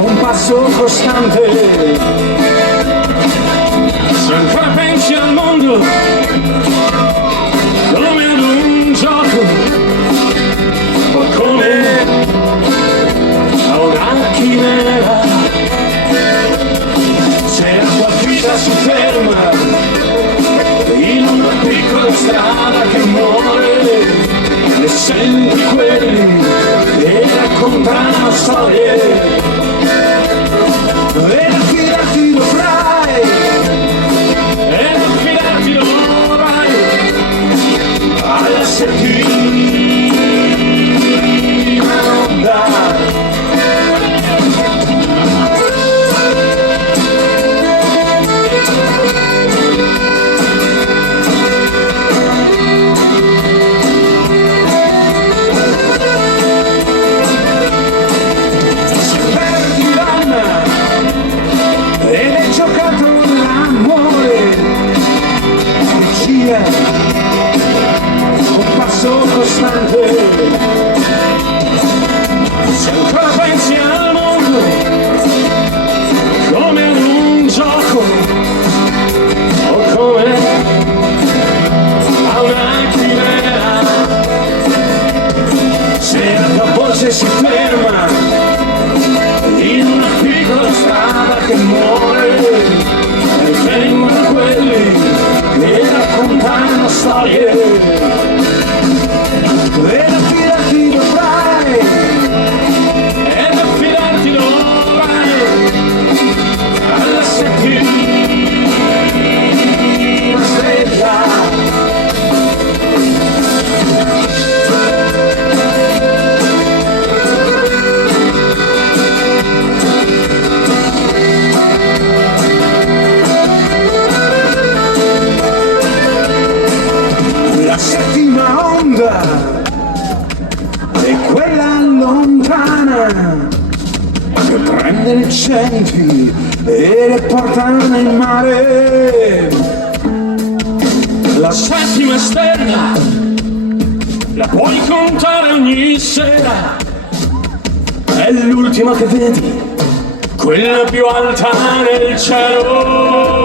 Un passo costante, se ancora pensi al mondo come ad un gioco o come a una chimera, se la tua vita si ferma in una piccola strada che muore e senti quelli che raccontano storie e affidarti dovrai, e affidarti dovrai alla settima onda. Costante, se ancora pensi al mondo come ad un gioco o come a una chimera, se la tua voce si ferma in una piccola strada che muore e vengono quelli che raccontano storie e affidarti dovrai, ed affidarti dovrai alla settima stella. La settima onda è quella lontana che prende le genti e le porta nel mare. La settima stella la puoi contare ogni sera, è l'ultima che vedi, quella più alta nel cielo.